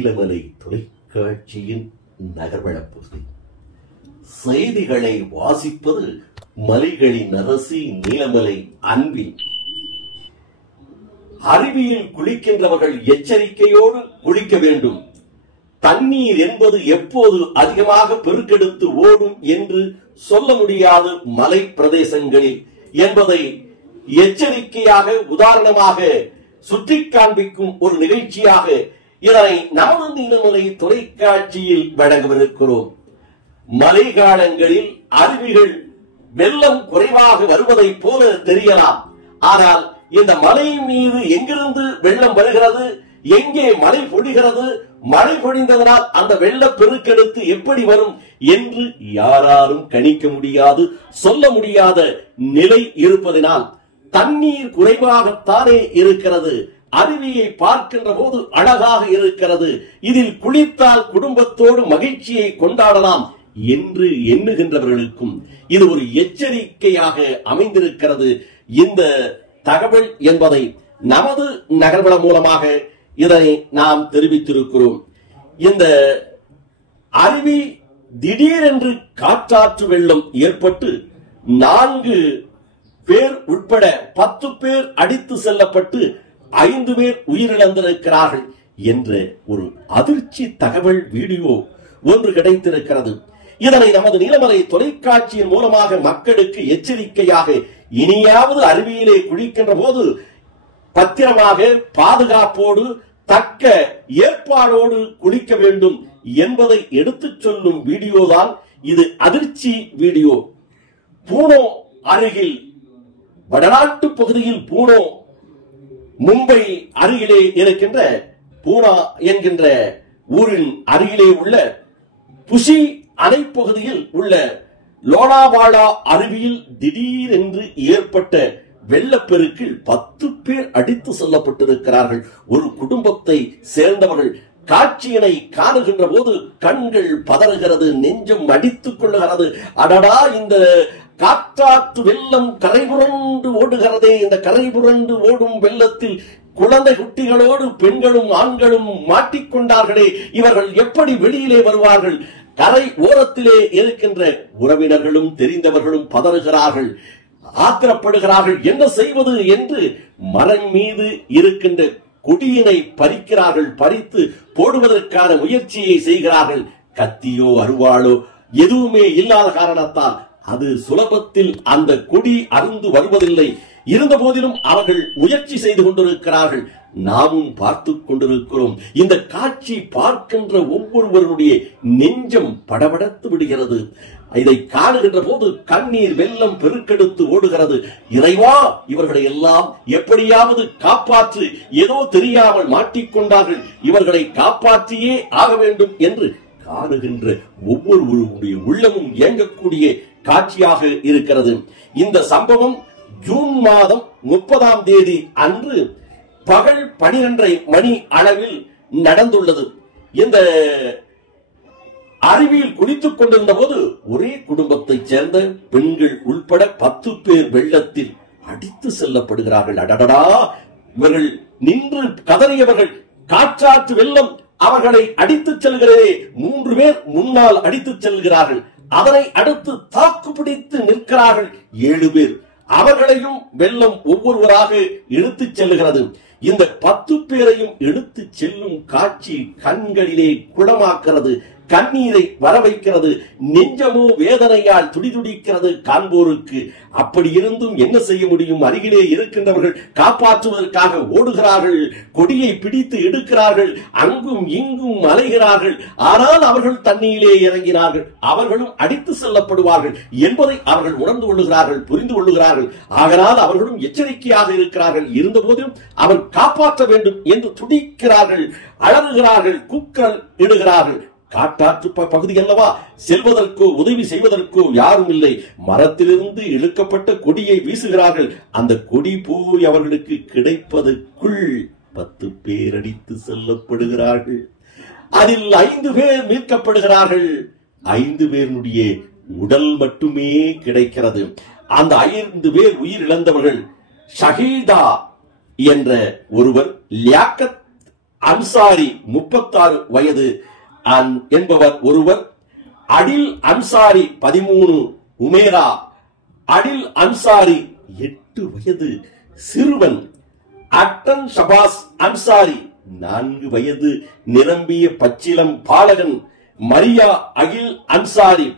நீலமலை தொலைக்காட்சியின் நகர்வளப்பகுதி. செய்திகளை வாசிப்பது மலைகளின் அரசி நீலமலை அன்பில். அருவியில் குளிக்கின்றவர்கள் எச்சரிக்கையோடு குளிக்க வேண்டும். தண்ணீர் என்பது எப்போது அதிகமாக பெருக்கெடுத்து ஓடும் என்று சொல்ல முடியாது மலை பிரதேசங்களில் என்பதை எச்சரிக்கையாக உதாரணமாக சுற்றி காண்பிக்கும் ஒரு நிகழ்ச்சியாக இதனை நமது நீலமலை தொலைக்காட்சியில் வழங்கவிருக்கிறோம். மழை காலங்களில் அருவிகள் வெள்ளம் குறைவாக வருவதை போல தெரியலாம். ஆனால் இந்த மலை மீது எங்கிருந்து வெள்ளம் வருகிறது, எங்கே மழை பொழிகிறது, மழை பொழிந்ததனால் அந்த வெள்ள பெருக்கெடுத்து எப்படி வரும் என்று யாராலும் கணிக்க முடியாது, சொல்ல முடியாத நிலை இருப்பதனால் தண்ணீர் குறைவாகத்தானே இருக்கிறது. அருவியை பார்க்கின்ற போது அழகாக இருக்கிறது. இதில் குளித்தால் குடும்பத்தோடு மகிழ்ச்சியை கொண்டாடலாம் என்று எண்ணுகின்றவர்களுக்கும் இது ஒரு எச்சரிக்கையாக அமைந்திருக்கிறது. இந்த தகவல் என்பதை நமது நகர்வளம் மூலமாக இதனை நாம் தெரிவித்திருக்கிறோம். இந்த அருவி திடீரென்று காற்றாற்று வெள்ளம் ஏற்பட்டு 4 பேர் உட்பட 10 பேர் அடித்து செல்லப்பட்டு 5 பேர் உயிரிழந்திருக்கிறார்கள் என்ற ஒரு அதிர்ச்சி தகவல் வீடியோ ஒன்று கிடைத்திருக்கிறது. இதனை நமது நீலமலை தொலைக்காட்சியின் மூலமாக மக்களுக்கு எச்சரிக்கையாக, இனியாவது அருவியிலே குளிக்கின்ற போது பத்திரமாக பாதுகாப்போடு தக்க ஏற்பாடோடு குளிக்க வேண்டும் என்பதை எடுத்துச் சொல்லும் வீடியோ தான் இது. அதிர்ச்சி வீடியோ. பூனோ அருகில், வடநாட்டு பகுதியில் பூனோ, மும்பை அருகிலே இருக்கின்ற பூனா என்கின்ற ஊரின் அருகிலே உள்ள புஷி அணைப்பகுதியில் உள்ள லோனாவாலா அருவியில் திடீரென்று ஏற்பட்ட வெள்ளப்பெருக்கில் 10 பேர் அடித்து செல்லப்பட்டிருக்கிறார்கள். ஒரு குடும்பத்தை சேர்ந்தவர்கள். காட்சியினை காணுகின்ற போது கண்கள் பதறுகிறது, நெஞ்சம் அடித்துக் கொள்ளுகிறது. அடடா, இந்த காற்றாற்று வெள்ளம் கரை புரண்டு ஓடுகிறதே. இந்த கரை புரண்டு ஓடும் வெள்ளத்தில் குழந்தை குட்டிகளோடு பெண்களும் ஆண்களும் மாட்டிக்கொண்டார்களே, இவர்கள் எப்படி வெளியிலே வருவார்கள்? கரை ஓரத்திலே இருக்கின்ற உறவினர்களும் தெரிந்தவர்களும் பதறுகிறார்கள், ஆத்திரப்படுகிறார்கள். என்ன செய்வது என்று மரம் மீது இருக்கின்ற கொடியினை பறிக்கிறார்கள். பறித்து போடுவதற்கான முயற்சியை செய்கிறார்கள். கத்தியோ அருவாளோ எதுவுமே இல்லாத காரணத்தால் அது சுலபத்தில் அந்த கொடி அருந்து வருவதில்லை. இருந்த போதிலும் அவர்கள் முயற்சி செய்து கொண்டிருக்கிறார்கள். நாமும் பார்த்துக் கொண்டிருக்கிறோம். இந்த காட்சி பார்க்கின்ற ஒவ்வொருவருடைய நெஞ்சம் படபடத்து விடுகிறது. இதை காணுகின்ற போது கண்ணீர் வெள்ளம் பெருக்கெடுத்து ஓடுகிறது. இறைவா, இவர்களை எல்லாம் எப்படியாவது காப்பாற்று. ஏதோ தெரியாமல் மாட்டிக்கொண்டார்கள், இவர்களை காப்பாற்றியே ஆக வேண்டும் என்று காணுகின்ற ஒவ்வொருவருடைய உள்ளமும் இயங்கக்கூடிய காட்சியாக இருக்கிறது. இந்த சம்பவம் ஜூன் மாதம் 30ஆம் தேதி அன்று பகல் 12:30 மணி அளவில் நடந்துள்ளது. இந்த அருவியில் குளித்துக் கொண்டிருந்த போது ஒரே குடும்பத்தைச் சேர்ந்த பெண்கள் உள்பட 10 பேர் வெள்ளத்தில் அடித்து செல்லப்படுகிறார்கள். அடடடா, இவர்கள் நின்று கதறியவர்கள். காற்றாற்று வெள்ளம் அவர்களை அடித்துச் செல்கிறதே. 3 பேர் முன்னால் அடித்துச் செல்கிறார்கள். அதனை அடுத்து தாக்கு பிடித்து நிற்கிறார்கள் 7 பேர். அவர்களையும் வெள்ளம் ஒவ்வொருவராக இழுத்துச் செல்லுகிறது. இந்த 10 பேரையும் எடுத்துச் செல்லும் காட்சி கண்களிலே குளமாக்கிறது, கண்ணீரை வரவைக்கிறது. நெஞ்சமோ வேதனையால் துடிதுடிக்கிறது காண்போருக்கு. அப்படி இருந்தும் என்ன செய்ய முடியும்? அருகிலே இருக்கின்றவர்கள் காப்பாற்றுவதற்காக ஓடுகிறார்கள், கொடியை பிடித்து எடுக்கிறார்கள், அங்கும் இங்கும் அலைகிறார்கள். ஆனால் அவர்கள் தண்ணீரிலே இறங்கினார்கள், அவர்களும் அடித்து செல்லப்படுவார்கள் என்பதை அவர்கள் உணர்ந்து கொள்ளுகிறார்கள், புரிந்து கொள்ளுகிறார்கள். ஆகனால் அவர்களும் எச்சரிக்கையாக இருக்கிறார்கள். இருந்த போதிலும் அவர் காப்பாற்ற வேண்டும் என்று துடிக்கிறார்கள், அழகுகிறார்கள், கூக்குரல் இடுகிறார்கள். காட்டாற்று பகுதி அல்லவா, செல்வதற்கோ உதவி செய்வதற்கோ யாரும் இல்லை. மரத்திலிருந்து இழுக்கப்பட்ட கொடியை வீசுகிறார்கள். அந்த கொடி போய் அவர்களுக்கு கிடைப்பதற்குள் 10 பேர் அடித்து செல்லப்படுகிறார்கள். அதில் 5 பேர் மீட்கப்படுகிறார்கள். 5 பேருடைய உடல் மட்டுமே கிடைக்கிறது. அந்த 5 பேர் உயிரிழந்தவர்கள் ஷஹீதா என்ற ஒருவர், லியாக்கத் அன்சாரி 36 வயது என்பவர் ஒருவர், அடில் அன்சாரி 13, உமேரா அடில் அன்சாரி 8 வயது சிறுவன், அட்டன் ஷபாஸ் அன்சாரி 4 வயது நிரம்பிய பச்சிலம் பாலகன், மரியா அகில் அன்சாரி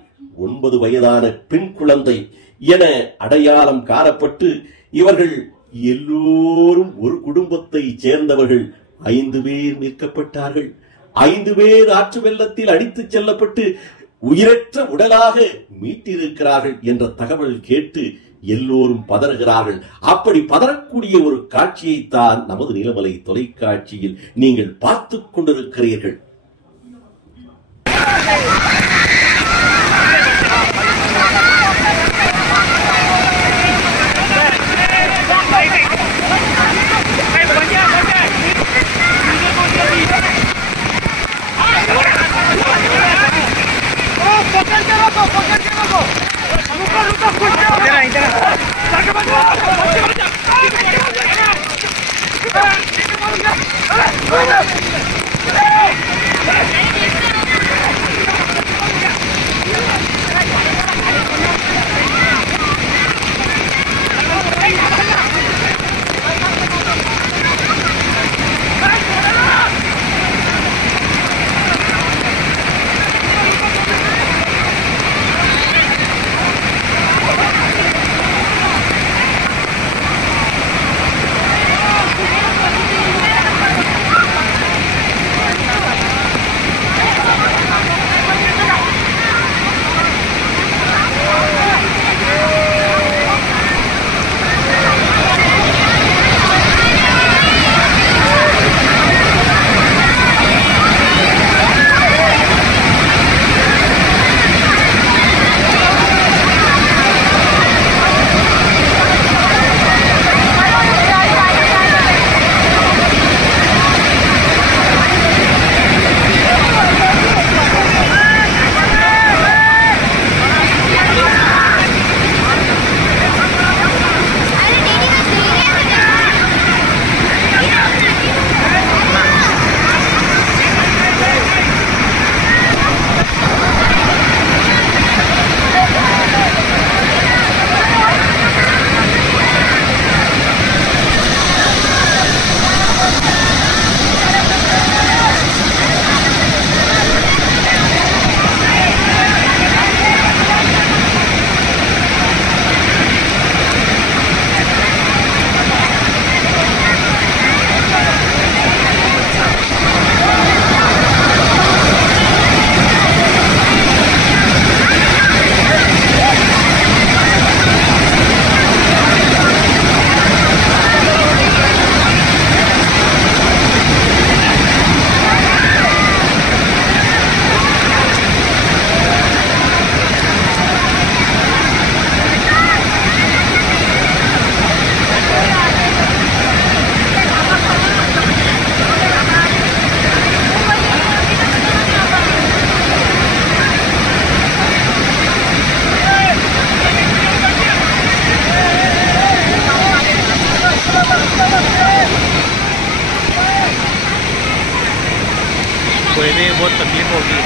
9 வயதான பெண் குழந்தை என அடையாளம் காணப்பட்டு இவர்கள் எல்லோரும் ஒரு குடும்பத்தை சேர்ந்தவர்கள். 5 பேர் மீட்கப்பட்டார்கள். 5 பேர் ஆற்று வெள்ளத்தில் அடித்துச் செல்லப்பட்டு உயிரற்ற உடலாக மீட்டிருக்கிறார்கள் என்ற தகவல் கேட்டு எல்லோரும் பதறுகிறார்கள். அப்படி பதறக்கூடிய ஒரு காட்சியைத்தான் நமது நிலமலை தொலைக்காட்சியில் நீங்கள் பார்த்துக் கொண்டிருக்கிறீர்கள். बहुत तकलीफ होगी।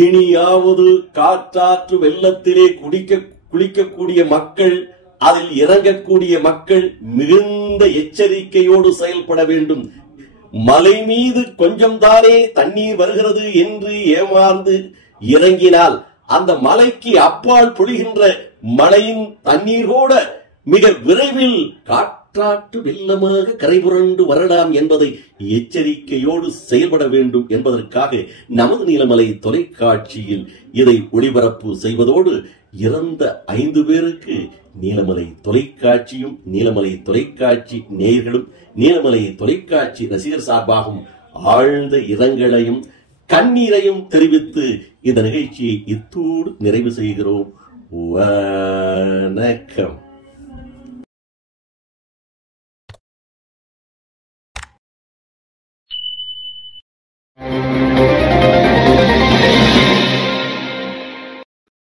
இனியாவது காற்றாற்று வெள்ளத்திலே குளிக்கக்கூடிய மக்கள், அதில் இறங்கக்கூடிய மக்கள் மிகுந்த எச்சரிக்கையோடு செயல்பட வேண்டும். மலை மீது கொஞ்சம் தானே தண்ணீர் வருகிறது என்று ஏமாந்து இறங்கினால் அந்த மலைக்கு அப்பால் பொழிகின்ற மழையின் தண்ணீர் கூட மிக விரைவில் காற்றாற்று வெள்ளமாக கரைபுரண்டு வரலாம் என்பதை எச்சரிக்கையோடு செயல்பட வேண்டும் என்பதற்காக நமது நீலமலை தொலைக்காட்சியில் இதை ஒளிபரப்பு செய்வதோடு இறந்த 5 பேருக்கு நீலமலை தொலைக்காட்சியும் நீலமலை தொலைக்காட்சி நேயர்களும் நீலமலை தொலைக்காட்சி ரசிகர் சார்பாகவும் ஆழ்ந்த இரங்கலையும் கண்ணீரையும் தெரிவித்து இந்த நிகழ்ச்சியை இத்தோடு நிறைவு செய்கிறோம். வணக்கம்.